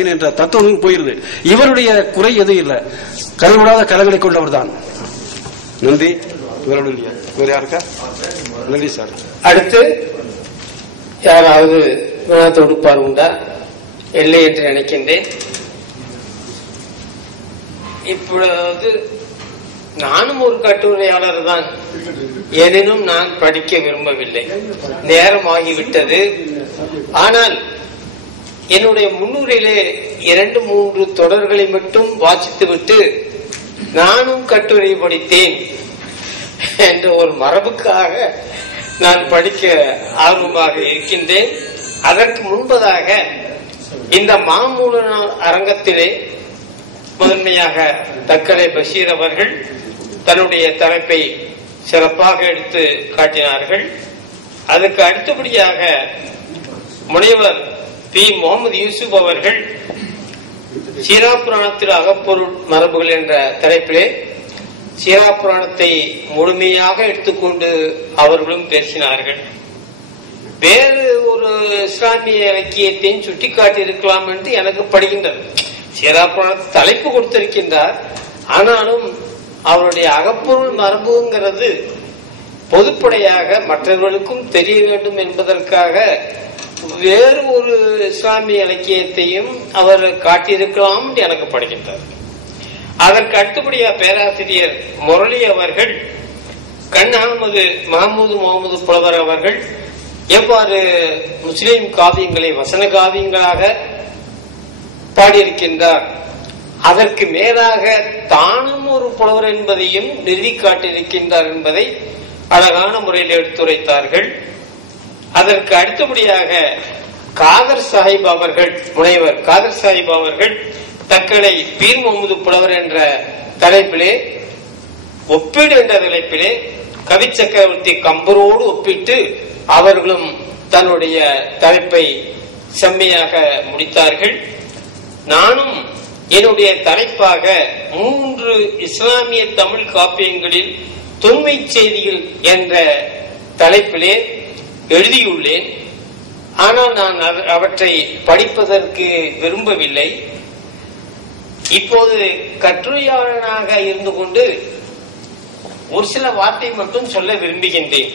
என்ற தத்துவம் போயிருது. இவருடைய குறை எதுவும் இல்லை. கைவிடாத கலங்களை கொண்டவர் தான் நன்றி இவருடைய வேற யாருக்கா? நன்றி சார். அடுத்து யாராவது வினாத்த உடுப்பார் உண்டா? இல்லை என்று நினைக்கின்றேன். இப்பொழுது நானும் ஒரு கட்டுரையாளர் தான். எனினும் நான் படிக்க விரும்பவில்லை. நேரம் ஆகிவிட்டது. ஆனால் என்னுடைய முன்னுரையிலே இரண்டு மூன்று தொடர்களை மட்டும் வாசித்துவிட்டு நானும் கட்டுரை படித்தேன் என்ற ஒரு மரபுக்காக நான் படிக்க ஆர்வமாக இருக்கின்றேன். அதற்கு முன்பதாக இந்த மாமூல அரங்கத்திலே முதன்மையாக தக்கரை பஷீர் அவர்கள் தன்னுடைய தலைப்பை சிறப்பாக எடுத்து காட்டினார்கள். அதுக்கு அடுத்தபடியாக முனைவர் பி முகமது யூசுப் அவர்கள் சீரா புராணத்தில் அகப்பொருள் மரபுகள் என்ற தலைப்பிலே சீரா புராணத்தை முழுமையாக எடுத்துக்கொண்டு அவர்களும் பேசினார்கள். வேறு ஒரு இஸ்லாமிய இலக்கியத்தையும் சுட்டிக்காட்டியிருக்கலாம் என்று எனக்கு படுகின்றது. சீரா புராணத்தை தலைப்பு கொடுத்திருக்கின்றார். ஆனாலும் அவருடைய அகப்பொருள் மரபுங்கிறது பொதுப்படையாக மற்றவர்களுக்கும் தெரிய வேண்டும் என்பதற்காக வேறு ஒரு இஸ்லாமிய இலக்கியத்தையும் அவர் காட்டியிருக்கலாம் எனக்கு படுகின்றார் அதற்கு அடுத்தபடியா பேராசிரியர் முரளி அவர்கள் கண் மஹமூது முகமது புலவர் அவர்கள் எவ்வாறு முஸ்லிம் காவியங்களை வசன காவியங்களாக பாடியிருக்கின்றார். அதற்கு மேலாக தானும் ஒரு புலவர் என்பதையும் நிறுவி காட்டியிருக்கின்றார் என்பதை அழகான முறையில் எடுத்துரைத்தார்கள். அதற்கு அடுத்தபடியாக காதர் சாஹிப் அவர்கள் முனைவர் காதர் சாஹிப் அவர்கள் தக்கலை பீர் முகமது புலவர் என்ற தலைப்பிலே ஒப்பீடு என்ற தலைப்பிலே கவி சக்கரவர்த்தி கம்பரோடு ஒப்பிட்டு அவர்களும் தன்னுடைய தலைப்பை செம்மையாக முடித்தார்கள். நானும் என்னுடைய தலைப்பாக மூன்று இஸ்லாமிய தமிழ் காப்பியங்களில் தொன்மை செய்திகள் என்ற தலைப்பிலே எழுதியுள்ளேன். ஆனால் நான் அவற்றை படிப்பதற்கு விரும்பவில்லை. இப்போது கட்டுரையாளனாக இருந்து கொண்டு ஒரு சில வார்த்தை மட்டும் சொல்ல விரும்புகின்றேன்.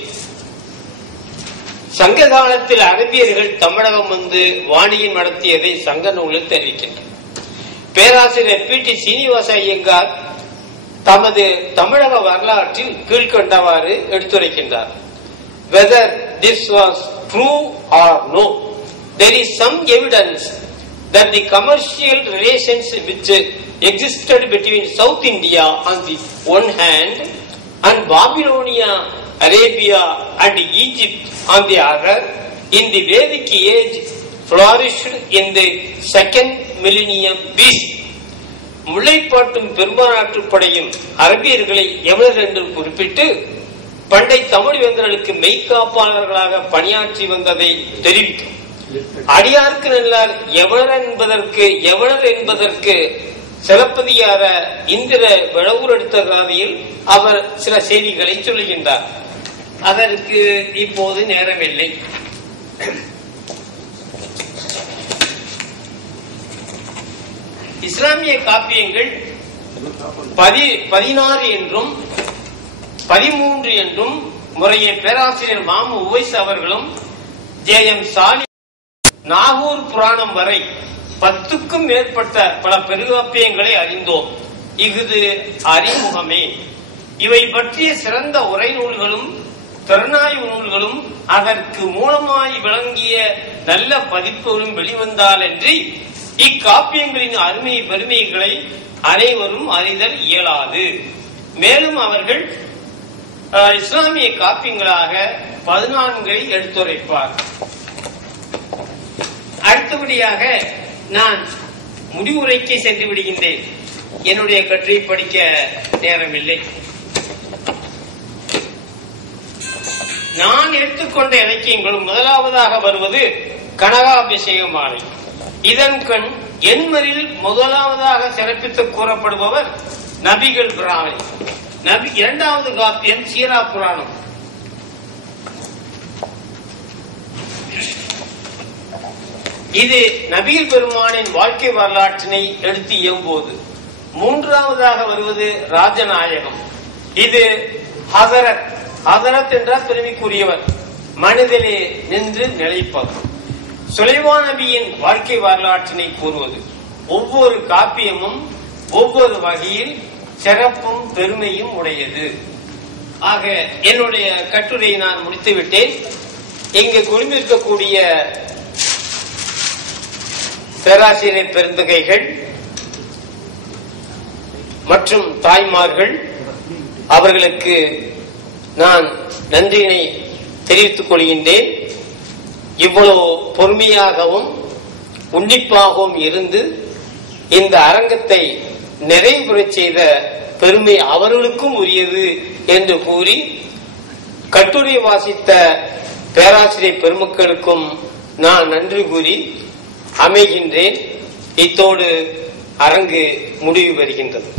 சங்க காலத்தில் அரபியர்கள் தமிழகம் வந்து வாணியம் நடத்தியதை சங்க நூலில் தெரிவிக்கின்றனர். பேராசிரியர் பி. டி. சீனிவாச ஐயங்கார் தமது தமிழக வரலாற்றில் கீழ்கண்டவாறு எடுத்துரைக்கின்றார். Whether this was true or no there is some evidence that the commercial relations which existed between south india on the one hand and babylonia arabia and egypt on the other in the vedic age flourished in the second millennium bc முல்லைப்பாட்டும் பெரும்பாலாற்று படையும் அரபியர்களை எவர் என்று குறிப்பிட்டு பண்டை தமிழ் வேந்தர்களுக்கு மெய்காப்பாளர்களாக பணியாற்றி வந்ததை தெரிவிக்கும். அடியார்க்கு நல்லார் எவனர் என்பதற்கு எவனர் என்பதற்கு சிலப்பதியாக இந்திர விளவூர் எடுத்த காதையில் அவர் சில செய்திகளை சொல்லுகின்றார் அதற்கு இப்போது நேரமில்லை. இஸ்லாமிய காப்பியங்கள் பதி பதினாறு என்றும் பதிமூன்று என்றும் முறையே பேராசிரியர் மாமு உவைஸ் அவர்களும் ஜே எம் சாலி நாகூர் புராணம் வரை பத்துக்கும் மேற்பட்ட பல பெருகாப்பியங்களை அறிந்தோம். இஃது அறிமுகமே. இவை பற்றிய சிறந்த உரை நூல்களும் திறனாய்வு நூல்களும் அதற்கு மூலமாய் விளங்கிய நல்ல பதிப்புகளும் வெளிவந்தாலன்றி இக்காப்பியங்களின் அருமை பெருமைகளை அனைவரும் அறிதல் இயலாது. மேலும் அவர்கள் இஸ்லாமிய காப்பியங்களாக பதினான்கை எடுத்துரைப்பார். அடுத்தபடியாக நான் முடிவுரைக்கு சென்று விடுகின்றேன். என்னுடைய கட்டுரை படிக்க நேரமில்லை. நான் எடுத்துக்கொண்ட இலக்கியங்களும் முதலாவதாக வருவது கனகாபிஷேகமாலை. இதன் கண் எண்மரில் முதலாவதாக சிறப்பித்து கூறப்படுபவர் நபிகள் பிராமணி நபி இரண்டாவது காப்பியம் சீரா புராணம். இது நபீர் பெருமானின் வாழ்க்கை வரலாற்றினை எடுத்து இயம்போது. மூன்றாவதாக வருவது ராஜநாயகம். இது ஹசரத் ஹசரத் என்றால் பெருமைக்குரியவர். மனதிலே நின்று நிலைப்பவர் சுலைமா நபியின் வாழ்க்கை வரலாற்றினை கூறுவது. ஒவ்வொரு காப்பியமும் ஒவ்வொரு வகையில் சிறப்பும் பெருமையும் உடையது. ஆக என்னுடைய கட்டுரையை நான் முடித்து விட்டேன் இங்கு குழுமிருக்கக்கூடிய பேராசிரியர் பெருந்தகைகள் மற்றும் தாய்மார்கள் அவர்களுக்கு நான் நன்றியினை தெரிவித்துக் கொள்கின்றேன். இவ்வளவு பொறுமையாகவும் உன்னிப்பாகவும் இருந்து இந்த அரங்கத்தை நிறைவுறச் செய்த பெருமை அவர்களுக்கும் உரியது என்று கூறி கட்டுரை வாசித்த பேராசிரியர் பெருமக்களுக்கும் நான் நன்றி கூறி அமைகின்றேன். இத்தோடு அரங்கு முடிவு பெறுகின்றது.